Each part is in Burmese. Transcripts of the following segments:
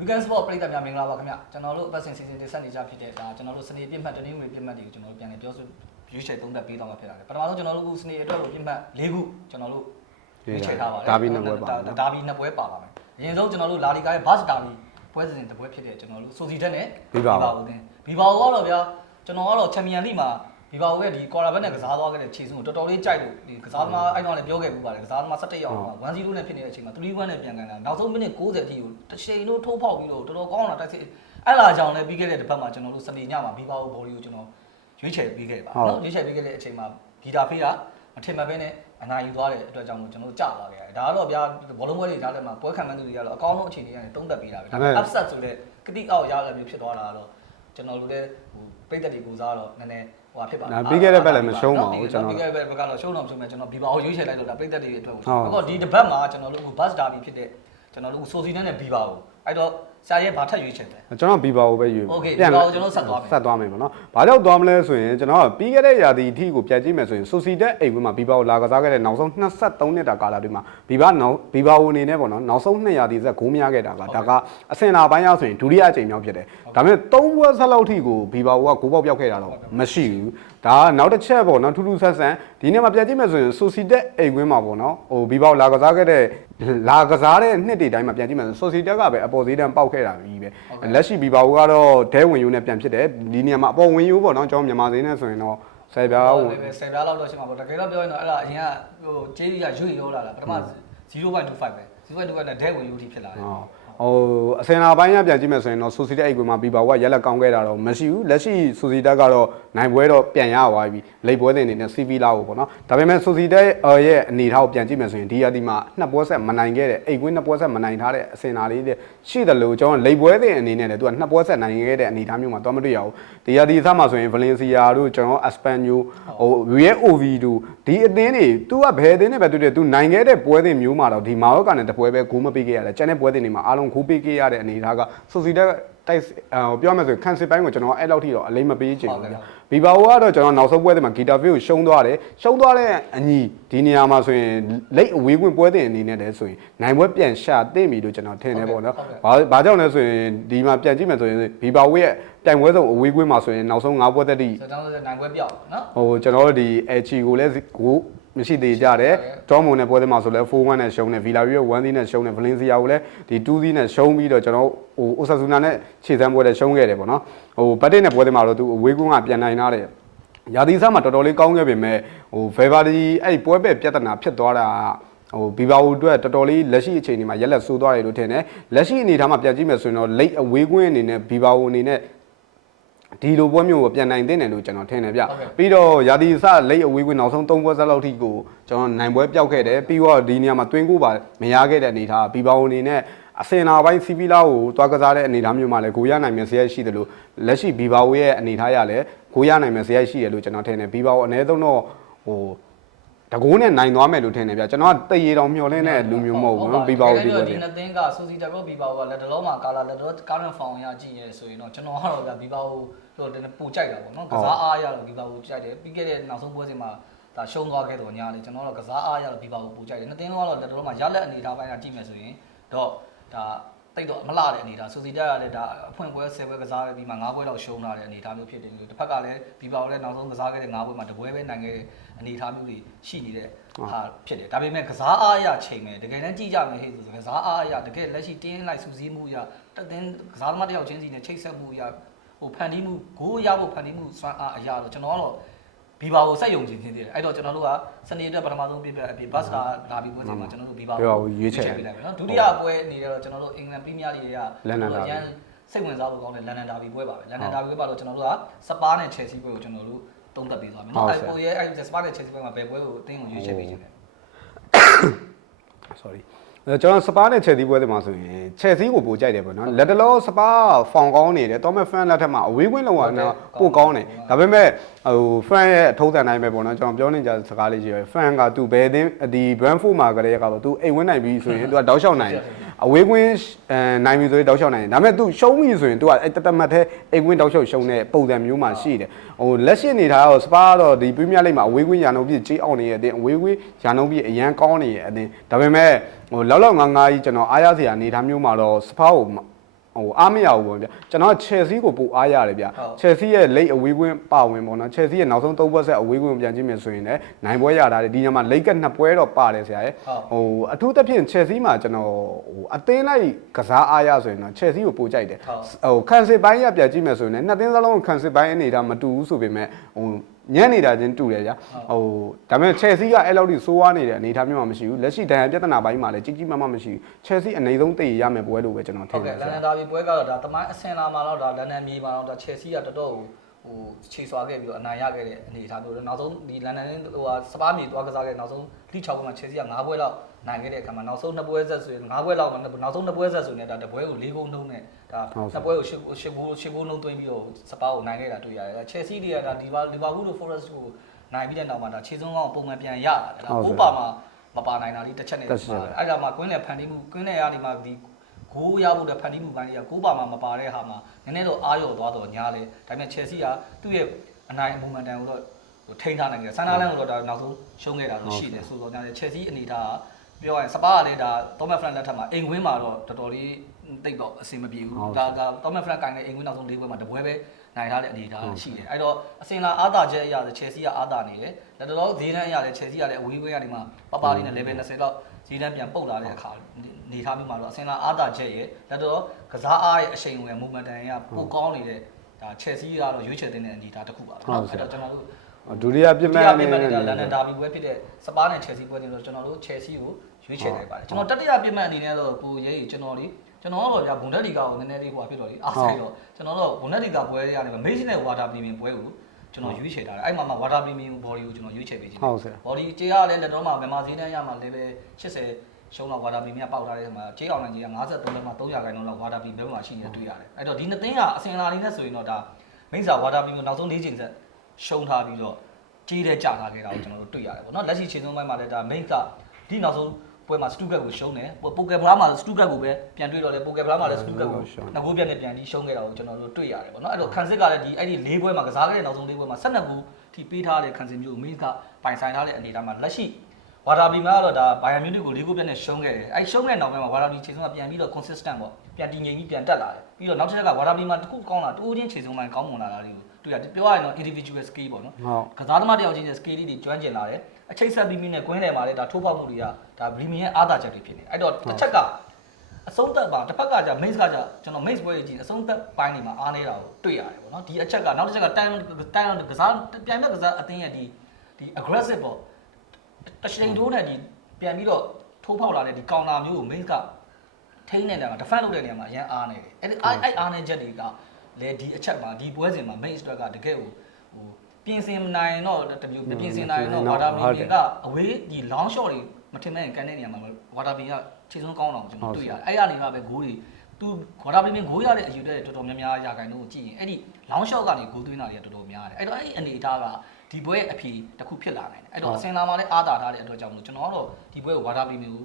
Weekend Sport ပြည်သက်များမင်္ဂလာပါခင်ဗျကျွန်တော်တို့အပတ်စဉ်စီစဉ်တင်ဆက်နေကြဖြစ်တဲ့ဒါကျွန်တော်တို့စနေပြစ်မှတ်တနင်္ဂနွေပြစ်မှတ်တွေကိုကျွန်တော်တို့ပြန်လည်ပြောဆိုရွေးချယ်သုံးသပ်ပေးသွားမှာဖြစ်ပါတယ်ပထမဆုံးကျွန်တော်တို့အခုစနေအတွက်ကိုပြစ်မှတ်၄ခုကျွန်တော်တို့ရွေးချယ်ထားပါတယ်ဒါဘီနှစ်ပွဲပါမယ်နော်ဒါဘီနှစ်ပွဲပါပါမယ်အရင်ဆုံးကျွန်တော်တို့လာလီကာရဲ့ Bus ဒါဘီပွဲစဉ်တစ်ပွဲဖြစ်တဲ့ကျွန်တော်တို့ဆိုစီတက်နဲ့ဘီဘာအိုဦးတင်ဘီဘာအိုကတော့ဗျာကျွန်တော်ကတော့ချန်ပီယံလိမှာ ဘီဘာအိုရဲ့ဒီကွာရာဘက်နဲ့ကစားသွားခဲ့တဲ့ခြေစွန်းကိုတော်တော်လေးကြိုက်လို့ဒီကစားသမားအဲ့တော့လည်းပြောခဲ့ပူပါတယ်ကစားသမား17ယောက်မှာ1-0နဲ့ဖြစ်နေတဲ့အချိန်မှာ3-1နဲ့ပြန်ကန်တာနောက်ဆုံးမိနစ်60အထိကိုတစ်ချိန်လုံးထိုးဖောက်ပြီးတော့တော်တော်ကောင်းလာတိုက်စစ်အဲ့လာကြောင်လည်းပြီးခဲ့တဲ့တစ်ပတ်မှာကျွန်တော်တို့စနေညမှာဘီဘာအိုဘော်လီကိုကျွန်တော်ရွေးချယ်ပေးခဲ့ပါနော်ရွေးချယ်ပေးခဲ့တဲ့အချိန်မှာဂီတာဖေးကမထင်မှတ်ဘဲနဲ့အနာယူသွားတဲ့အတွက်ကြောင့်မို့ကျွန်တော်တို့ကြာသွားခဲ့တယ်ဒါကတော့ဗျာဘောလုံးပွဲတွေကြားထဲမှာပွဲခံမှန်းသူတွေကတော့အကောင်းဆုံးအခြေအနေကနေတုံးတက်ပေးတာပဲ upset ဆိုတဲ့ကတိအောက်ရလာမျိုးဖြစ်သွားတာတော့ကျွန်တော်တို့လည်းဟိုပိတ်သက်တွေကိုစားတော့နည်းနည်း ဟိုဖြစ်ပါဒါပြီးခဲ့တဲ့ဘက်လည်းမရှုံးပါဘူးကျွန်တော်ပြီးခဲ့တဲ့ဘက်ကတော့ရှုံးတော့မရှုံးမဲ့ကျွန်တော်ဘီဘာကိုရွေးချယ်လိုက်လို့ဒါပိတ်သက်တွေအတွက်ကိုဟုတ်အခုဒီတစ်ပတ်မှာကျွန်တော်တို့အခု bus derby ဖြစ်တဲ့ကျွန်တော်တို့ဆိုစီနဲ့နဲ့ဘီဘာကိုအဲ့တော့ ဆရာရဲ့ဘာထက်ရွေးချယ်တယ်ကျွန်တော်ဘီဘာကိုပဲယူ Okay ပြန်ဘီဘာကိုကျွန်တော်ဆက်သွားမယ် ဆက်သွားမယ်ပေါ့နော်။ဘာကြောင့်သွားမလဲဆိုရင်ကျွန်တော်ကပြီးခဲ့တဲ့ရာသီအထိကိုပြန်ကြည့်မယ်ဆိုရင်ဆိုစီတက်အိမ်ဝင်းမှာဘီဘာကိုလာကစားခဲ့တဲ့နောက်ဆုံး23နှစ်တာကာလအတွင်းမှာဘီဘာနောက်ဘီဘာကိုအနေနဲ့ပေါ့နော်နောက်ဆုံး2ရာသီဆက်ဂိုးမရခဲ့တာကဒါကအစင်လာပိုင်းရဆိုရင်ဒုတိယအကြိမ်မြောက်ဖြစ်တယ်။ဒါပေမဲ့3ပွဲဆက်လောက်ထိကိုဘီဘာကိုကဂိုးပေါက်ပြောက်ခဲ့တာတော့မရှိဘူး။ဒါကနောက်တစ်ချက်ပေါ့နော်ထူးထူးဆန်းဆန်းဒီနေ့မှာပြန်ကြည့်မယ်ဆိုရင်ဆိုစီတက်အိမ်ဝင်းမှာပေါ့နော်ဟိုဘီဘာကိုလာကစားခဲ့တဲ့လာကစားတဲ့နှစ်တွေတိုင်းမှာပြန်ကြည့်မယ်ဆိုဆိုစီတက်ကပဲအပေါ်သေးတန်းပေါက်ခဲ့တာကြီးပဲလက်ရှိဘီဘာကိုကတော့ဒဲဝင်ယူနဲ့ပြန်ဖြစ်တယ်ဒီနေရာမှာအပေါ်ဝင်ယူပေါ့နော်ကျွန်တော်မြန်မာစင်းနဲ့ဆိုရင်တော့ဆယ်ပြားဟုတ်ဝင်တယ်ပဲဆယ်ပြားလောက်တော့ရှိမှာပေါ့တကယ်တော့ပြောရင်တော့အဲ့ဒါအရင်ကဟိုဂျေးကြီးကရွေ့ရောလာတာပထမ0.25ပဲ0.25နဲ့ဒဲဝင်ယူထိဖြစ်လာတယ် ဟောဟိုအစင်နာပိုင်းကပြန်ကြည့်မယ်ဆိုရင်တော့ဆိုစီတက်အိတ်ကွင်းမှာဘီဘာကရက်လက်ကောင်းခဲ့တာတော့မရှိဘူးလက်ရှိဆိုစီတက်ကတော့နိုင်ပွဲတော့ပြန်ရသွားပြီလိပ်ပွဲတင်နေတဲ့ CV လာကိုပေါ့နော်ဒါပေမဲ့ဆိုစီတက်ရဲ့အနေထားကိုပြန်ကြည့်မယ်ဆိုရင်ဒီရာဒီမှာနှစ်ပွဲဆက်မနိုင်ခဲ့တဲ့အိတ်ကွင်းနှစ်ပွဲဆက်မနိုင်ထားတဲ့အစင်နာလေးတွေရှိတယ်လို့ကျွန်တော်လိပ်ပွဲတင်အနေနဲ့လည်းသူကနှစ်ပွဲဆက်နိုင်ခဲ့တဲ့အနေထားမျိုးမှာတော့မတွေ့ရဘူးဒီရာဒီအစမှာဆိုရင်ဗလင်စီယာတို့ကျွန်တော်အစပန်ညိုဟို Real OV တို့ဒီအသင်းတွေ तू ကဘယ်အသင်းနဲ့ပဲတွေ့တယ် तू နိုင်ခဲ့တဲ့ပွဲတင်မျိုးမှာတော့ဒီမာရော့ကနဲ့တပွဲပဲဂိုးမပေးခဲ့ရတယ်ကျန်တဲ့ပွဲတင်တွေမှာအားလုံးဂိုးပေးခဲ့ရတဲ့အနေအထားကဆိုစီတက်တိုက်ဟိုပြောမယ်ဆိုရင်ခံစစ်ပိုင်းကိုကျွန်တော်အဲ့လောက်ထိတော့အလိမ့်မပေးချင်ဘူးဗျာဘီဘာဝကတော့ကျွန်တော်နောက်ဆုံးပွဲတင်မှာဂီတာဖေးကိုရှုံးသွားတယ်ရှုံးသွားတဲ့အညီဒီနေရာမှာဆိုရင်လိတ်အဝေးကွင်းပွဲတင်အနေနဲ့လည်းဆိုရင်နိုင်ပွဲပြန်ရှာသိပြီလို့ကျွန်တော်ထင်တယ်ပေါ့နော်ဘာဘာကြောင့်လဲဆိုရင်ဒီမှာပြန်ကြည့်မယ်ဆိုရင်ဘီဘာဝရဲ့တိုင်ပွဲဆုံးအဝေးကွင်းမှာဆိုရင်နောက်ဆုံး၅ပွဲသက်တိဆိုတော့ကျွန်တော်နိုင်ပွဲပြောက်နော်ဟိုကျွန်တော်တို့ဒီ HG ကိုလည်းကို မရှိသေးကြတယ်ဒေါမွန်နဲ့ပွဲတဲ့မှာဆိုလဲ4-1နဲ့ရှုံးတယ်ဗီလာရီယို1-0နဲ့ရှုံးတယ်ဗလင်စီယာကိုလည်းဒီ2-0နဲ့ရှုံးပြီးတော့ကျွန်တော်ဟိုအိုဆာဆူနာနဲ့ခြေစမ်းပွဲတဲ့ရှုံးခဲ့တယ်ပေါ့နော်ဟိုဘတ်တစ်နဲ့ပွဲတဲ့မှာတော့သူအဝေးကွင်းကပြန်နိုင်ထားတယ်ရာသီစားမှာတော်တော်လေးကောင်းခဲ့ပေမဲ့ဟိုဗေဘာဒီအဲ့ဒီပွဲပဲပြဿနာဖြစ်သွားတာဟိုဘီဘာဝအတွက်တော်တော်လေးလက်ရှိအခြေအနေမှာရက်လက်ဆိုးသွားတယ်လို့ထင်တယ်လက်ရှိအနေထားမှာပြန်ကြည့်မယ်ဆိုရင်တော့လိတ်အဝေးကွင်းအနေနဲ့ဘီဘာဝအနေနဲ့ ဒီလိုပွဲမျိုးကိုပြန်နိုင်တဲ့တယ်လို့ကျွန်တော်ထင်တယ်ဗျပြီးတော့ရာသီစလိတ်အဝေးကွင်းနောက်ဆုံး၃ပွဲဆက်လောက်ထိကိုကျွန်တော်နိုင်ပွဲပျောက်ခဲ့တယ်ပြီးတော့ဒီနေရာမှာတွင်းကိုပါမရခဲ့တဲ့အနေထားဘီဘောင်အနေနဲ့အစင်နာပိုင်းစီပီလာကိုတွားကစားတဲ့အနေထားမျိုးမှာလည်းဂိုရနိုင်မယ်ဇယက်ရှိတယ်လို့လက်ရှိဘီဘာဝရဲ့အနေထားရလည်းဂိုရနိုင်မယ်ဇယက်ရှိတယ်လို့ကျွန်တော်ထင်တယ်ဘီဘာဝအနည်းဆုံးတော့ဟို တကိုးနဲ့နိုင်သွားမယ်လို့ထင်တယ်ဗျကျွန်တော်ကတရေတောင်မျောလင်းတဲ့လူမျိုးမဟုတ်ဘူးနော်ဘီဘာဝဒီပွဲဒီတွေနှစ်သင်းကဆိုစီတက်ရောဘီဘာကိုကလက်တလုံးမှာကာလာလက်တော့ကာရန်ဖောင်ရကြည့်ရဲဆိုရင်တော့ကျွန်တော်ကတော့ဗျဘီဘာကိုတော့ပူကြိုက်တာပေါ့နော်ကစားအားရတော့ဘီဘာကိုကြိုက်တယ်ပြီးခဲ့တဲ့နောက်ဆုံးပွဲစဉ်မှာဒါရှုံးသွားခဲ့တော့ညာလေကျွန်တော်တော့ကစားအားရတော့ဘီဘာကိုပူကြိုက်တယ်နှစ်သင်းလုံးကတော့လက်တလုံးမှာရလက်အနေထားပိုင်းကကြည့်မယ်ဆိုရင်တော့ဒါ တိတ်တော့မလှတဲ့အနေထားဆိုစီတက်ကလည်းဒါအဖွင့်ပွဲ10ပွဲကစားခဲ့ပြီးမှ9ပွဲလောက်ရှုံးလာတဲ့အနေထားမျိုးဖြစ်တယ်မျိုးတစ်ဖက်ကလည်းဘီဘာကိုလည်းနောက်ဆုံးကစားခဲ့တဲ့9ပွဲမှာတပွဲပဲနိုင်ခဲ့တဲ့အနေထားမျိုးတွေရှိနေတဲ့ဟာဖြစ်တယ်ဒါပေမဲ့ကစားအားရချိန်မယ်တကယ်တမ်းကြည့်ကြမယ်ဟဲ့ဆိုကစားအားရတကယ်လက်ရှိတင်းလိုက်စူးစီးမှုရတက်တင်းကစားသမားတစ်ယောက်ချင်းစီနဲ့ချိတ်ဆက်မှုရဟိုဖန်တီးမှုဂိုးရဖို့ဖန်တီးမှုစွမ်းအားအရာတော့ကျွန်တော်ကတော့ ဘီဘာကိုစက်ယုံခြင်းချင်းသေးတယ်အဲ့တော့ကျွန်တော်တို့ကစနေအတွက်ပထမဆုံးပြပြအပြင်ဘတ်စတာလာပြီးပွဲချိန်မှာကျွန်တော်တို့ဘီဘာပြောရွေးချယ်ပေးလိုက်မယ်နော်ဒုတိယပွဲအနေနဲ့တော့ကျွန်တော်တို့အင်္ဂလန်ပရီးမီးယားလိဂ်တွေကလန်ဒန်ဒါဘီရန်စိတ်ဝင်စားဖို့ကောင်းတဲ့လန်ဒန်ဒါဘီပွဲပါပဲလန်ဒန်ဒါဘီပွဲပါတော့ကျွန်တော်တို့ကစပါးနဲ့ချယ်ဆီပွဲကိုကျွန်တော်တို့တုံးသက်ပေးသွားမယ်နော်အဲ့ကိုရဲ့အဲ့စပါးနဲ့ချယ်ဆီပွဲမှာဘယ်ပွဲကိုအသင်းကိုရွေးချယ်ပေးခြင်းလဲ sorry အဲ ကျွန်တော်စပါးနဲ့ချယ်သီးပွဲတွေမှာဆိုရင်ချယ်သီးကိုပိုကြိုက်တယ်ပေါ့နော်လက်တလောစပါးဖောင်ကောင်းနေတယ်တော့မဲ့ဖန်လက်ထက်မှာအဝေးကွင်းလုံးကတော့ပိုကောင်းတယ်ဒါပေမဲ့ဟိုဖန်ရဲ့အထုံးစံတိုင်းပဲပေါ့နော်ကျွန်တော်ပြောနေကြစကားလေးကြီးပဲဖန်ကသူဘယ်သင်းဒီ Brentford မှာကလေးကတော့သူအိမ်ဝင်နိုင်ပြီဆိုရင်သူကတောက်လျှောက်နိုင်တယ်အဝေးကွင်းအဲနိုင်ပြီဆိုရင်တောက်လျှောက်နိုင်တယ်ဒါပေမဲ့သူရှုံးပြီဆိုရင်သူကအဲတတမတ်တဲ့အိမ်ကွင်းတောက်လျှောက်ရှုံးတဲ့ပုံစံမျိုးမှာရှိတယ်ဟိုလက်ရှိအနေထားတော့စပါးကတော့ဒီပရီးမီးယားလိဂ်မှာအဝေးကွင်းရာနှုန်းပြည့်ကြေးအောင်နေတဲ့အတင်းအဝေးကွင်းရာနှုန်းပြည့်အရန်ကောင်းနေတဲ့အတင်းဒါပေမဲ့ ဟိုလောက်လောက်ငါးငါးကြီးကျွန်တော်အားရစရာအနေထားမျိုးမှာတော့စပါးကိုဟိုဟိုအားမရဘူးပေါ့ဗျာကျွန်တော်ချယ်ဆီကိုပိုအားရတယ်ဗျာချယ်ဆီရဲ့ late away ကွင်းပါဝင်ပေါ့နော်ချယ်ဆီရဲ့နောက်ဆုံး၃ဘွဲဆက် away ကွင်းပြန်ကြည့်မယ်ဆိုရင်လည်းနိုင်ပွဲရတာလေဒီညမှာ late ကနှစ်ပွဲတော့ပါတယ်ဆရာရဲ့ဟိုအထူးသဖြင့်ချယ်ဆီမှာကျွန်တော်ဟိုအသင်းလိုက်ကစားအားရဆိုရင်တော့ချယ်ဆီကိုပိုကြိုက်တယ်ဟိုခံစစ်ပိုင်းရပြန်ကြည့်မယ်ဆိုရင်လည်းနှစ်သင်းစလုံးခံစစ်ပိုင်းအနေဒါမတူဘူးဆိုပေမဲ့ဟို ညံ့နေတာချင်းတူတယ်ဗျာဟိုဒါပေမဲ့ Chelsea ကအဲ့လောက်ထိစိုးဝါးနေတဲ့အနေအထားမျိုးမှမရှိဘူးလက်ရှိဒဏ်ရာပြဿနာပိုင်းမှာလည်းကြီးကြီးမားမားမရှိဘူး Chelsea အနေဆုံးတည်ရမယ်ပွဲလို့ပဲကျွန်တော်ထဟုင်တ်တကဲ့ယ်လန်ဒန်ဒါဘီပွဲကတော့ဒါတမိုင်းအဆင်လာမှာတော့ဒါလန်ဒန်မြေမှာတော့ဒါချယ်ဆီကတော်တော်ဟိုခြေဆွာခဲ့ပြီးတော့အနိုင်ရခဲ့တဲ့အနေအထားမျိုးတော့နောက်ဆုံးဒီလန်ဒန်နဲ့ဟိုဟာစပါးမြေသွားကစားခဲ့နောက်ဆုံးလိ6ပွဲမှာချယ်ဆီက9ပွဲလောက် နိုင်ခဲ့တဲ့အခါမှာနောက်ဆုံး2ပွဲဆက်ဆိုရင်9ပွဲလောက်မှာနောက်ဆုံး2ပွဲဆက်ဆိုရင်ဒါတပွဲကို4ဂိုးနှုံးနဲ့ဒါ2ပွဲကို10 10ဂိုး10ဂိုးနှုံးသွင်းပြီးတော့စပါးကိုနိုင်ခဲ့တာတွေ့ရတယ်ချယ်ဆီတွေကဒါဒီပါလီဗာပူးတို့ Forest ကိုနိုင်ပြီးတဲ့နောက်မှာဒါခြေဆုံးကောင်းပုံမှန်ပြန်ရတာဒါကိုပါမှာမပါနိုင်တာလေးတစ်ချက်နဲ့အဲ့ဒါမှကွင်းလေဖန်တီးမှုကွင်းလေရဒီမှာဒီဂိုးရဖို့တဲ့ဖန်တီးမှုပိုင်းတွေကကိုးပါမှမပါတဲ့ဟာမှာနည်းနည်းတော့အားရော့သွားတော့ညားလေဒါပေမဲ့ Chelsea ကသူ့ရဲ့အနိုင်အမူမှန်တန်ကိုတော့ဟိုထိန်းထားနိုင်တယ်ဆန်နာလန်ကိုတော့ဒါနောက်ဆုံးရှုံးခဲ့တာလို့ရှိတယ်ဆိုတော့ညာလေ Chelsea အနေထားက ပြောရရင်စပါးကလည်းဒါ Thomas Frank လက်ထက်မှာအိမ်ဝင်းမှာတော့တော်တော်လေးတိတ်တော့အဆင်မပြေဘူးဒါက Thomas Frank ကင်တဲ့အိမ်ဝင်းနောက်ဆုံး၄ပွဲမှာတပွဲပဲနိုင်ထားတဲ့အနေအထားရှိတယ်အဲ့တော့အစင်လာအားသာချက်အရာဆို Chelsea ကအားသာနေတယ်လက်တော်ဈေးတန်းအရာလည်း Chelsea ကလည်းအဝေးပွဲကနေမှပပလေးနဲ့ level 20လောက်ဈေးတန်းပြန်ပုတ်လာတဲ့အခါနေထားပြီးမှတော့အစင်လာအားသာချက်ရဲ့လက်တော်ကစားအားရဲ့အရှိန်ဝင် momentum ကပိုကောင်းနေတဲ့ဒါ Chelsea ကတော့ရွေးချယ်တဲ့အနေအထားတစ်ခုပါပဲအဲ့တော့ကျွန်တော်တို့ဒုတိယပြစ်မဲ့ပြအနေစ်မှတ်နဲ့နေတာလန်ဒန်ဒါဘီပွဲဖြစ်တဲ့စပါးနဲ့ Chelsea ပွဲတွေတော့ကျွန်တော်တို့ Chelsea ကို ရွေးချယ်လိုက်ပါတယ်ကျွန်တော်တတိယပြစ်မှတ်အနေနဲ့တော့ပူရေးကျွန်တော်လေးကျွန်တော်တော့ဗျာဘွန်ဒက်လီဂါကိုနည်းနည်းလေးဟိုဖြစ်တော့လေအားဆိုင်တော့ကျွန်တော်တော့ဘွန်ဒက်လီဂါပွဲတွေကနေမေ့ချနဲ့ဝါတာပလီမင်ပွဲကိုကျွန်တော်ရွေးချယ်ထားတယ်အဲ့မှာမှဝါတာပလီမင်ဘော်ဒီကိုကျွန်တော်ရွေးချယ်ပေးခြင်းဟုတ်ဆရာဘော်ဒီကြေးရလဲလက်တော့မှမြန်မာဈေးတန်းရမှာလည်းပဲ80ရှုံးတော့ဝါတာပလီမင်ပေါက်ထားတဲ့မှာကြေးအောင်နိုင်ကြေးက53လက်မှ300ခိုင်နှုန်းလောက်ဝါတာပလီဘဲမှာရှိနေတာတွေ့ရတယ်အဲ့တော့ဒီနှစ်သိန်းကအစင်လာလေးနဲ့ဆိုရင်တော့ဒါမိစ္ဆာဝါတာပလီမင်နောက်ဆုံး၄ချိန်ဆက်ရှုံးထားပြီးတော့ကြီးတဲ့ကြာထားခဲ့တာကိုကျွန်တော်တို့တွေ့ရတယ်ပေါ့နော်လက်ရှိခြေဆုံးပိုင်းမှာလည်းဒါ main ကဒီနောက်ဆုံး ပွဲမှာ Stuttgart ကိုရှုံးတယ်ပိုကယ်ဘလာမှာ Stuttgart ကိုပဲပြန်တွေ့တော့လေပိုကယ်ဘလာမှာလည်း Stuttgart ကိုနှစ်ဂိုးပြန်နဲ့ပြန်ပြီးရှုံးခဲ့တာကိုကျွန်တော်တို့တွေ့ရတယ်ပေါ့နော်အဲ့တော့ခန်စစ်ကလည်းဒီအဲ့ဒီ၄ပွဲမှာကစားခဲ့တဲ့နောက်ဆုံး၄ပွဲမှာ12ဂိုးထိပေးထားတဲ့ခန်စစ်မျိုး main ကပိုင်ဆိုင်ထားတဲ့အနေအထားမှာလက်ရှိဝါတာဘီမှာကတော့ဒါဘိုင်ယန်မြူနစ်ကို၄ဂိုးပြန်နဲ့ရှုံးခဲ့တယ်အဲ့ရှုံးတဲ့နောက်ပိုင်းမှာဝါတာဘီခြေဆုံးကပြန်ပြီးတော့ consistent ပေါ့ပြန်တည်ငြိမ်ပြီးပြန်တက်လာတယ်ပြီးတော့နောက်တစ်ချက်ကဝါတာဘီမှာတစ်ခုကောင်းတာတိုးချင်းခြေဆုံးပိုင်းကောင်းမွန်လာတာလေးကို တွေ့ရတယ်ပြောရရင်တော့ individual skill ပေါ့နော်ကစားသမားတယောက်ချင်းရဲ့ skill တွေကျွမ်းကျင်လာတယ်အချိတ်ဆက်ပြီးမိနဲ့ကွင်းလယ်မှာလည်းဒါထိုးပေါက်မှုတွေကဒါ premium ရဲ့အားသာချက်တွေဖြစ်နေအဲ့တော့တစ်ချက်ကအဆုံးသက်ပါတစ်ဖက်ကကြာ main ကကြာကျွန်တော် main ပွဲကြီးအဆုံးသက်ပိုင်းတွေမှာအားနေတာကိုတွေ့ရတယ်ပေါ့နော်ဒီအချက်ကနောက်တစ်ချက်က time time ကစားပြိုင်တဲ့ကစားအသင်းရဲ့ဒီဒီ aggressive ပေါ့တချိန်တိုးနဲ့ဒီပြန်ပြီးတော့ထိုးဖောက်လာတဲ့ဒီကောင်တာမျိုးကို main ကထိန်းနေတာက defend လုပ်တဲ့နေရာမှာအရင်အားနေတယ်အဲ့ဒီအဲ့အားနေချက်တွေက လေဒီအချက်မှာဒီပွဲစဉ်မှာ main strike ကတကယ်ကိုဟိုပြင်ဆင်နိုင်တော့တမျိုးမပြင်ဆင်နိုင်တော့ဝါတာမီမီကအဝေးဒီ long shot တွေမထင်မဲ့ကန်တဲ့နေရာမှာဝါတာပင်ကခြေစွမ်းကောင်းတော့ကျွန်တော်တွေ့ရတယ်အဲ့ရနေမှာပဲဂိုးတွေသူဝါတာပင်ပင်ဂိုးရတဲ့အယူတဲ့တော်တော်များများရာခိုင်နှုန်းကိုကြည့်ရင်အဲ့ဒီ long shot ကနေဂိုးသွင်းတာတွေကတော်တော်များတယ်အဲ့တော့အဲ့ဒီအနေအထားကဒီပွဲအဖြေတစ်ခုဖြစ်လာနိုင်တယ်အဲ့တော့အစင်လာမှာလည်းအားတာထားတဲ့အတွက်ကြောင့်မလို့ကျွန်တော်ကတော့ဒီပွဲကိုဝါတာပင်ကို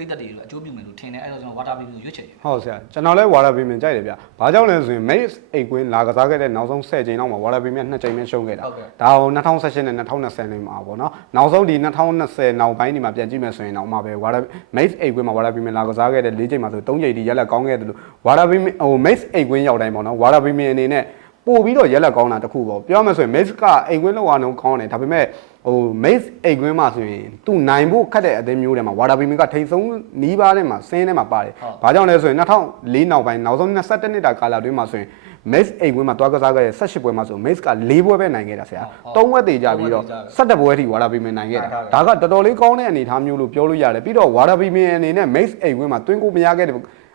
ပြည်သက်တွေအကျိုးပြုမယ်လို့ထင်တယ်အဲ့တော့ကျွန်တော်ဝါတာပင်ကိုရွေးချယ်တယ်ဟုတ်ဆရာကျွန်တော်လည်းဝါရာဘီမင်ကြိုက်တယ်ဗျ။ဘာကြောင့်လဲဆိုရင် Mace အိတ်ကွင်းလာကစားခဲ့တဲ့နောက်ဆုံး10ချိန်လောက်မှာဝါရာဘီမင်2ချိန်ပဲရှုံးခဲ့တာဟုတ်ကဲ့။ဒါဟို2018နဲ့2020နဲ့မှာပေါ့နော်။နောက်ဆုံးဒီ2020နောက်ပိုင်းဒီမှာပြန်ကြည့်မယ်ဆိုရင်တော့မှပဲဝါရာ Mace အိတ်ကွင်းမှာဝါရာဘီမင်လာကစားခဲ့တဲ့4ချိန်မှာဆို3ချိန်ဒီရက်လက်ကောင်းခဲ့တယ်လို့ဝါရာဘီမင်ဟို Mace အိတ်ကွင်းရောက်တိုင်းပေါ့နော်။ဝါရာဘီမင်အနေနဲ့ ပို့ပြီးတော့ရက်လက်ကောင်းတာတခုပေါ့ပြောရမယ်ဆိုရင် Mace ကအိတ်ကွင်းလောက်အောင်ကောင်းတယ်ဒါပေမဲ့ဟို Mace အိတ်ကွင်းမှာဆိုရင်သူနိုင်ဖို့ခက်တဲ့အသင်းမျိုးတွေမှာဝါရာဘီမင်ကထိန်ဆုံးနီးပါးထဲမှာဆင်းထဲမှာပါတယ်ဟုတ်။ဘာကြောင့်လဲဆိုရင်2004နောက်ပိုင်းနောက်ဆုံး22နှစ်တာကာလအတွင်းမှာဆိုရင် Max အိမ်ပွဲမှာတွားကစားခဲ့တဲ့18ပွဲမှာဆို Max က4ပွဲပဲနိုင်ခဲ့တာဆရာဟုတ်3ပွဲတည်ကြပြီးတော့သုံးပွဲတည်ကြတယ်17ပွဲထိဝါရာဘီမင်နိုင်ခဲ့တာနိုင်ထားတယ်ဒါကတော်တော်လေးကောင်းတဲ့အနေအထားမျိုးလို့ပြောလို့ရတယ်ပြီးတော့ဝါရာဘီမင်အနေနဲ့ Max အိမ်ပွဲမှာတွင်းကိုမရခဲ့တဲ့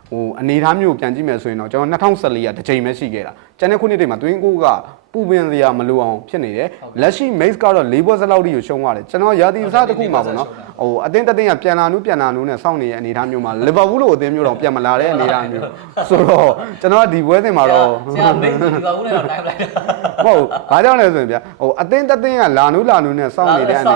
ဟိုအနေအထားမျိုးကိုပြန်ကြည့်မယ်ဆိုရင်တော့ကျွန်တော်2014ကတစ်ချိန်ပဲရှိခဲ့တာကျန်တဲ့ခုနှစ်တွေမှာတွင်းကိုက ပူပင်စရာမလိုအောင်ဖြစ်နေတယ်လက်ရှိ Max ကတော့၄ပွဲစလောက်ထိကိုရှုံးသွားတယ်ကျွန်တော်ရာသီစားတစ်ခုမှာပေါ့နော်ဟိုအတင်းတတင်းကပြန်လာနူးပြန်လာနူးနဲ့စောင့်နေတဲ့အနေအထားမျိုးမှာလီဗာပူးလိုအသင်းမျိုးတော့ပြန်မလာတဲ့အနေအထားမျိုးဆိုတော့ကျွန်တော်ကဒီပွဲစဉ်မှာတော့ဆရာမိတ်ဒီပါဦးနဲ့တော့နိုင်လိုက်တာမဟုတ်ဘူးဘာကြောင့်လဲဆိုရင်ဗျာဟိုအတင်းတတင်းကလာနူးလာနူးနဲ့စောင့်နေတဲ့အနေ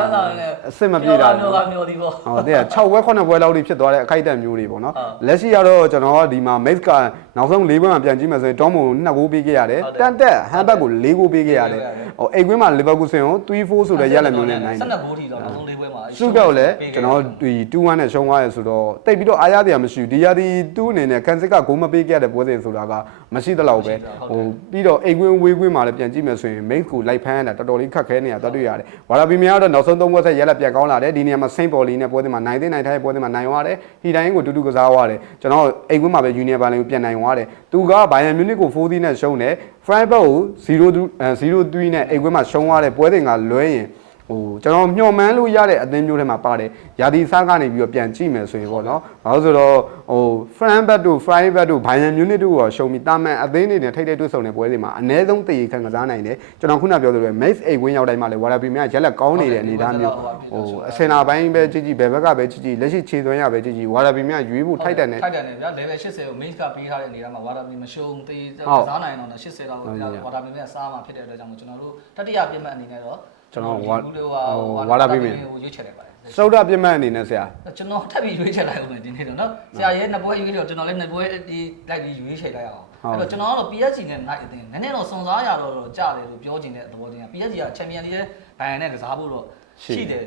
အဆင်မပြေတာမျိုးကမျိုးဒီပေါ့ဟောတဲ့6ဘွဲ9ဘွဲလောက်ထိဖြစ်သွားတဲ့အခိုက်အတန့်မျိုးတွေပေါ့နော်ဟုတ်လက်ရှိကတော့ကျွန်တော်ကဒီမှာ Max ကနောက်ဆုံး၄ဘွဲမှာပြန်ကြည့်မယ်ဆိုရင်တောင်းမုံ2ဂိုးပေးခဲ့ခဲ့ရတယ်ဟုတ်တယ်တန်တက်ဟန်ဘက်ကို၄ဂိုးပေးခဲ့ရတယ်ပေးခဲ့ရတယ်ဟိုအိမ်ကွင်းမှာလီဗာပူးဆင်ကို3-4ဆိုတဲ့ရလဒ်မျိုးနဲ့နိုင်တယ်12ဂိုးထိတော့နောက်ဆုံး၄ပွဲမှာစုကောက်လည်းကျွန်တော်ဒီ2-1နဲ့ရှုံးသွားရဆိုတော့တိတ်ပြီးတော့အားရတရားမရှိဘူးဒီရာဒီ2အနေနဲ့ကန်စစ်ကဂိုးမပေးခဲ့ရတဲ့ပွဲစဉ်ဆိုတာကမရှိသလောက်ပဲဟိုပြီးတော့အိမ်ကွင်းဝေးကွင်းမှာလည်းပြန်ကြည့်မယ်ဆိုရင် main ကိုလိုက်ဖမ်းရတာတော်တော်လေးခက်ခဲနေတာတွေ့ရတယ်ဝါလာဘီမီယာတော့နောက်ဆုံး3ပွဲဆက်ရလက်ပြန်ကောင်းလာတယ်ဒီနေရာမှာစိန့်ပေါ်လီနဲ့ပွဲစဉ်မှာနိုင်တဲ့နိုင်ထားတဲ့ပွဲစဉ်မှာနိုင်သွားတယ်ဟီတိုင်းကိုတူတူကစားသွားတယ်ကျွန်တော်အိမ်ကွင်းမှာပဲ Junior ဘိုင်လင်ကိုပြန်နိုင်သွားတယ်သူကဘိုင်ယန်မြူနစ်ကို4-3နဲ့ရှုံးတယ် Freiburg ကို0-3နဲ့အိမ်ကွင်းမှာရှုံးသွားတယ်ပွဲစဉ်ကလွဲရင် ဟိုကျွန်တော်မျှော်မှန်းလို့ရတဲ့အသင်းမျိုးထဲမှာပါတယ်ယာဒီစားကနေပြီးတော့ပြန်ကြည့်မယ်ဆိုရင်ပေါ့နော်။ဘာလို့ဆိုတော့ဟို Frankfurt တို့ Freiburg တို့ Bayern Munich တို့ရောရှုံပြီးတာမန်အသင်းတွေနဲ့ထိတ်ထိတ်တွေ့ဆုံတဲ့ပွဲတွေမှာအနည်းဆုံးတည်ရခံကစားနိုင်တယ်။ကျွန်တော်ခုနပြောသလိုပဲ Max 8 win ရောက်တိုင်းမှာလေ Warabi မြရက်လက်ကောင်းနေတဲ့အနေအထားမျိုးဟိုအစင်နာပိုင်းပဲကြည့်ကြည့်ဘယ်ဘက်ကပဲကြည့်ကြည့်လက်ရှိခြေသွင်းရပဲကြည့်ကြည့် Warabi မြရွေးဖို့ထိုက်တယ်နဲ့ထိုက်တယ်နဲ့ဗျာ level 80ကို main ကပေးထားတဲ့အနေထားမှာဝါတာပီမရှုံးသေးဟုတ်စားနိုင်တော့80လောက်ဟုတ်ကဲ့ဝါတာပီနဲ့စားမှာဖြစ်တဲ့အတွက်ကြောင့်မို့ကျွန်တော်တို့တတိယပြည့်မှတ်အနေနဲ့တော့ ကျွန်တော်ဒီဝါလူလေးဟိုဟိုဝါတာပီမယ်ကိုရွေးချယ်လိုက်ပါတယ်စௌဒပြစ်မှတ်အနေနဲ့ဆရာကျွန်တော်ထပ်ပြီးရွေးချယ်လိုက်အောင်မယ်ဒီနေ့တော့နော်ဆရာရဲ့နှစ်ပွဲရွေးတော့ကျွန်တော်လည်းနှစ်ပွဲဒီလိုက်ပြီးရွေးချယ်လိုက်အောင်အဲ့တော့ကျွန်တော်ကတော့ PSG နဲ့ night အသင်းနည်းနည်းတော့စွန်စားရတော့တော့ကြားတယ်လို့ပြောချင်တဲ့သဘောချင်းက PSG က champion လေးဘိုင်ယန်နဲ့ကစားဖို့တော့ရှိတယ်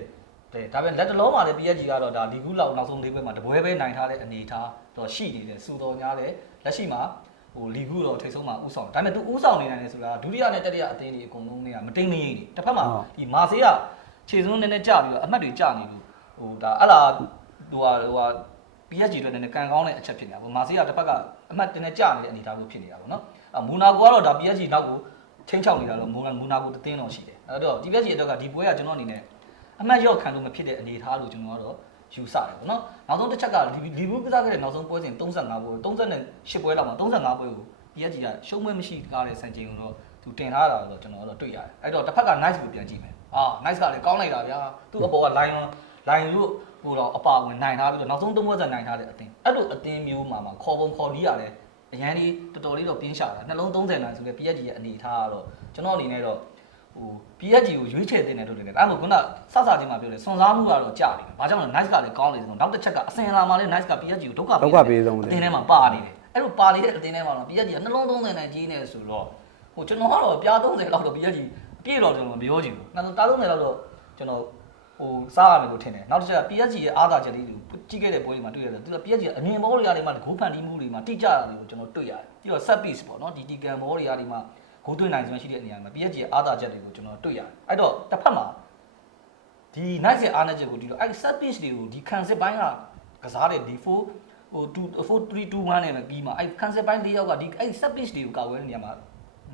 တဲ့ဒါပေမဲ့လက်တလုံးမှာလည်း PSG ကတော့ဒါဒီခုလောက်နောက်ဆုံးလေးပွဲမှာတပွဲပဲနိုင်ထားတဲ့အနေအထားတော့ရှိနေတယ်စူတော်များတယ်လက်ရှိမှာ ဟိုလီဂူတော့ထိတ်ဆုံးမှာဥဆောင်ဒါပေမဲ့ तू ဥဆောင်နေနိုင်တယ်ဆိုတာဒုတိယနဲ့တတိယအသင်းတွေအကုန်လုံးတွေကမတိမ်မရင်တွေတစ်ဖက်မှာဒီမာဆေးကခြေစွန်းနည်းနည်းကျပြီးတော့အမှတ်တွေကျနေလို့ဟိုဒါအဲ့လားဟိုဟာဟိုဟာ PSG အတွက်နည်းနည်းကန်ကောင်းတဲ့အချက်ဖြစ်နေတာပေါ့မာဆေးကတစ်ဖက်ကအမှတ်တင်နေကျနေတဲ့အနေအထားမျိုးဖြစ်နေတာပေါ့နော်အမူနာကိုကတော့ဒါ PSG နောက်ကိုချင်းချောက်နေတာတော့မူနာမူနာကိုတသိန်းတော့ရှိတယ်အဲ့တော့ PSG အတွက်ကဒီပွဲကကျွန်တော်အနေနဲ့အမှတ်ရော့ခံလို့မဖြစ်တဲ့အနေအထားလို့ကျွန်တော်ကတော့ ယူဆတယ်ပေါ့နော်နောက်ဆုံးတစ်ချက်ကလီဘူးကစားခဲ့တဲ့နောက်ဆုံးပွဲစဉ်35ပွဲ38ပွဲလောက်မှာ35ပွဲကို PSG ကရှုံးပွဲမရှိကားတဲ့စံချိန်ကိုတော့သူတင်ထားတာတော့ကျွန်တော်တို့တွေ့ရတယ်အဲ့တော့တစ်ဖက်က nice ကိုပြန်ကြည့်မယ်အာ nice ကလည်းကောင်းလိုက်တာဗျာသူ့အပေါ်က line line လို့ဟိုတော့အပါဝင်နိုင်ထားပြီးတော့နောက်ဆုံးသုံးပွဲဆက်နိုင်ထားတဲ့အသင်းအဲ့လိုအသင်းမျိုးမှာမှာခေါ်ပုံခေါ်လီးရတယ်အရန်လေးတော်တော်လေးတော့ပြင်းရှာတာနှလုံး30နိုင်ဆိုတဲ့ PSG ရဲ့အနေထားကတော့ကျွန်တော်အနေနဲ့တော့ ဟို PSG ကိုရွေးချယ်တင်တယ်လို့ထင်တယ်အဲ့လိုခုနစစချင်းမှာပြောတယ်စွန်စားမှုကတော့ကြာနေတယ်ဘာကြောင့်လဲ nice ကလည်းကောင်းနေတယ်ဆိုတော့နောက်တစ်ချက်ကအစင်လာမှာလည်း nice က PSG ကိုဒုက္ခဒုက္ခပေးဆုံးတယ်အသင်းထဲမှာပါနေတယ်အဲ့လိုပါနေတဲ့အသင်းထဲမှာတော့ PSG ကနှလုံး30နိုင်ကြီးနေဆိုတော့ဟိုကျွန်တော်ကတော့ပြား30လောက်တော့ PSG အပြည့်တော့ကျွန်တော်မပြောချင်ဘူးနှလုံးတား30လောက်တော့ကျွန်တော်ဟိုစားရမယ်လို့ထင်တယ်နောက်တစ်ချက်က PSG ရဲ့အားသာချက်လေးတွေကိုကြည့်ခဲ့တဲ့ပွဲတွေမှာတွေ့ရတယ်သူက PSG ကအမြင်ဘောတွေအားတွေမှာဂိုးဖန်တီးမှုတွေမှာတိကျတာတွေကိုကျွန်တော်တွေ့ရတယ်ပြီးတော့ set piece ပေါ့နော်ဒီတီကန်ဘောတွေအားတွေမှာ ဂိုးသွင်းနိုင်စွမ်းရှိတဲ့နေရာမှာ PSG ရဲ့အားသာချက်တွေကိုကျွန်တော်တွေ့ရတယ်အဲ့တော့တစ်ဖက်မှာဒီ nice ရဲ့အားနည်းချက်ကိုဒီလိုအဲ့ set piece တွေကိုဒီခံစစ်ပိုင်းကကစားတဲ့ဒီ4ဟို2 4 3 2 1နဲ့ပဲပြီးမှာအဲ့ခံစစ်ပိုင်း၄ယောက်ကဒီအဲ့ set piece တွေကိုကာဝဲတဲ့နေရာမှာ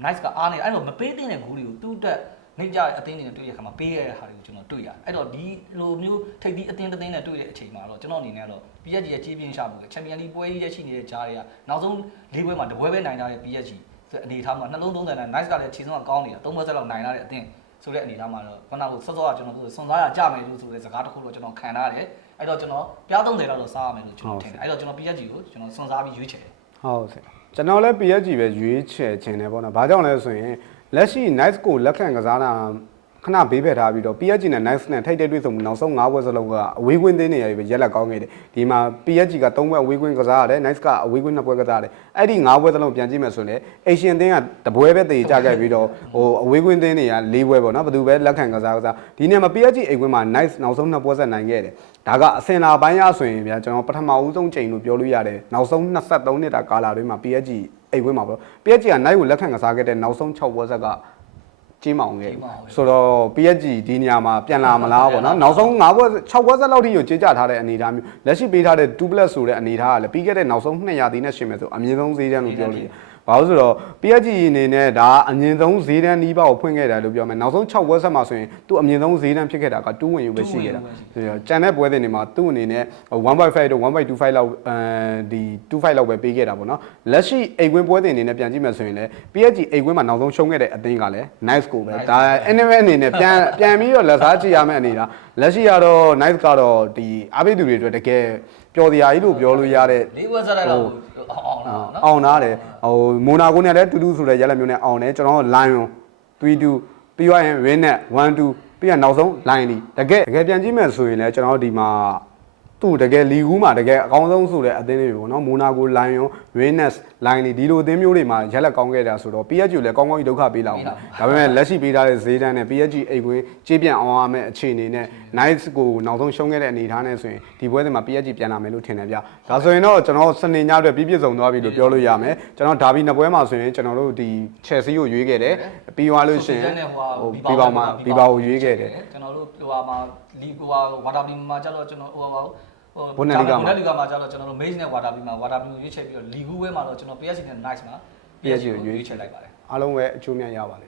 nice ကအားနေအဲ့တော့မပေးသင့်တဲ့ဂိုးတွေကိုသူ့အတွက်နေကြတဲ့အသင်းတွေနဲ့တွေ့ရခါမှာပေးရတဲ့ဟာတွေကိုကျွန်တော်တွေ့ရတယ်အဲ့တော့ဒီလိုမျိုးထိပ်သီးအသင်းတစ်သင်းနဲ့တွေ့တဲ့အချိန်မှာတော့ကျွန်တော်အနေနဲ့ကတော့ PSG ရဲ့ကြီးပြင်းရှာမှုချန်ပီယံလိပွဲကြီးရရှိနေတဲ့ဂျားတွေကနောက်ဆုံး၄ပွဲမှာတပွဲပဲနိုင်ထားတဲ့ PSG ဆိုတဲ့ အနေအထားမှာနှလုံး30နဲ့ nice ကလည်းခြေဆုံးကကောင်းနေတာ၃ပွဲဆက်လောက်နိုင်လာတဲ့အသင်းဆိုတဲ့အနေအထားမှာတော့ခုနကစောစောကကျွန်တော်တို့စွန်စားရကြမယ်လို့ဆိုတဲ့စကားတစ်ခုတော့ကျွန်တော်ခံထားတယ်အဲ့တော့ကျွန်တော်ပြား30လောက်တော့စားရမယ်လို့ကျွန်တော်ထင်တယ်အဲ့တော့ကျွန်တော် PSG ကိုကျွန်တော်စွန်စားပြီးရွေးချယ်တယ်ဟုတ်ဆရာကျွန်တော်လည်း PSG ပဲရွေးချယ်ခြင်းတယ်ပေါ့နော်။ဘာကြောင့်လဲဆိုရင်လက်ရှိ Nice ကိုလက်ခံကစားတာ ခဏဘေးဖက်ထားပြီးတော့ PSG နဲ့ Nice နဲ့ထိတ်တဲ့တွေ့ဆုံမှုနောက်ဆုံး၅ပွဲစလုံးကအဝေးကွင်းသေးနေရပြီရက်လက်ကောင်းခဲ့တယ်။ဒီမှာ PSG က၃ပွဲအဝေးကွင်းကစားရတယ်။ Nice ကအဝေးကွင်း၂ပွဲကစားရတယ်။အဲ့ဒီ၅ပွဲစလုံးပြန်ကြည့်မယ်ဆိုရင် Asian တင်းကတပွဲပဲတည်ကြခဲ့ပြီးတော့ဟိုအဝေးကွင်းတင်းတွေက၄ပွဲပေါ့နော်။ဘယ်သူပဲလက်ခံကစားကစားဒီနေ့မှာ PSG အိမ်ကွင်းမှာ Nice နောက်ဆုံး၂ပွဲဆက်နိုင်ခဲ့တယ်။ဒါကအစင်လာပိုင်းရဆိုရင်ဗျာကျွန်တော်ပထမဦးဆုံးချိန်လို့ပြောလို့ရတယ်။နောက်ဆုံး23နှစ်တာကာလတွင်းမှာ PSG အိမ်ကွင်းမှာပေါ့ PSG ကနိုင်ကိုလက်ခံကစားခဲ့တဲ့နောက်ဆုံး6ပွဲဆက်က ကြီးမောင်ခဲ့ကြီးမောင်ခဲ့ဆိုတော့ PSG ဒီနေရာမှာပြန်လာမလားပေါ့နော်နောက်ဆုံး9ပွဲ6ပွဲဆက်လောက်ထိကိုကြေးကြထားတဲ့အနေအထားမျိုးလက်ရှိပေးထားတဲ့2 plus ဆိုတဲ့အနေအထားကလည်းပြီးခဲ့တဲ့နောက်ဆုံး200ရာသီနဲ့ရှင်မယ်ဆိုအမြင့်ဆုံးဈေးတန်းလို့ပြောလို့ရတယ် ဘာလို့ဆိုတော့ PSG အနေနဲ့ဒါအမြင့်ဆုံးဈေးတန်းနီးပါးကိုဖွင့်ခဲ့တယ်လို့ပြောမယ်နောက်ဆုံး6ပွဲဆက်မှာဆိုရင်သူအမြင့်ဆုံးဈေးတန်းဖြစ်ခဲ့တာက2ဝင်ယူပဲရှိခဲ့တာဆိုတော့ကျန်တဲ့ပွဲတွေနေမှာသူ့အနေနဲ့1.5တို့1.25လောက်အဲဒီ25လောက်ပဲပေးခဲ့တာပေါ့နော်လက်ရှိအိမ်ကွင်းပွဲတွေအနေနဲ့ပြန်ကြည့်မယ်ဆိုရင်လည်း PSG အိမ်ကွင်းမှာနောက်ဆုံးရှုံးခဲ့တဲ့အသင်းကလည်း nice ကိုပဲဒါ anime အနေနဲ့ပြန်ပြန်ပြီးတော့လက်စားကြည့်ရမယ့်အနေဒါလက်ရှိကတော့ nice ကတော့ဒီအားပေးသူတွေအတွက်တကယ်ပျော်စရာကြီးလို့ပြောလို့ရတဲ့လေးပွဲဆက်လိုက်တော့ အောင်အောင်လားနော်အောင်နာတယ်ဟိုမိုနာကိုနဲ့လည်းတူတူဆိုတဲ့ရက်လက်မျိုးနဲ့အောင်တယ်ကျွန်တော်တို့ lion 3-2ပြီးသွားရင် win နဲ့1-2ပြီးရင်နောက်ဆုံး line ဒီတကယ်တကယ်ပြန်ကြည့်မယ်ဆိုရင်လည်းကျွန်တော်တို့ဒီမှာ သူ့တကယ်လီဂူးမှာတကယ်အကောင်းဆုံးဆိုတဲ့အသင်းတွေပေါ့နော်မိုနာကို lion Venus line တွေဒီလိုအသင်းမျိုးတွေမှာရက်လက်ကောင်းခဲ့တာဆိုတော့ PSG ကိုလည်းကောင်းကောင်းကြီးဒုက္ခပေးလာအောင်ဒါပေမဲ့လက်ရှိပေးထားတဲ့ဈေးတန်းနဲ့ PSG အိတ်ကွင်းကြေးပြန်အောင်ရမယ့်အခြေအနေနဲ့ Nice ကိုနောက်ဆုံးရှုံးခဲ့တဲ့အနေအထားနဲ့ဆိုရင်ဒီပွဲစဉ်မှာ PSG ပြန်လာမယ်လို့ထင်တယ်ဗျဒါဆိုရင်တော့ကျွန်တော်စနေညအတွက်ပြည့်ပြည့်စုံသွားပြီလို့ပြောလို့ရမယ်ကျွန်တော်ဒါဘီနှစ်ပွဲမှာဆိုရင်ကျွန်တော်တို့ဒီ Chelsea ကိုရွေးခဲ့တယ်ပြီးသွားလို့ရှိရင်နဲ့ဟိုဟိုဘီပေါမှာဘီပေါကိုရွေးခဲ့တယ်ကျွန်တော်တို့ဟိုဟာမှာ လီဟိုဟာဝါတာဘီမှာကျတော့ကျွန်တော်ဟိုဟာဟိုဘွန်ဒန်လီဂါမှာဘွန်ဒန်လီဂါမှာကျတော့ကျွန်တော်တို့ Maze နဲ့ဝါတာဘီမှာဝါတာဘီကိုရွေးချယ်ပြီးတော့လီဂူဝဲမှာတော့ကျွန်တော် PSG နဲ့ Nice မှာ PSG ကိုရွေးချယ်လိုက်ပါတယ်အားလုံးပဲအကျိုးမြတ်ရပါလိမ့်မယ်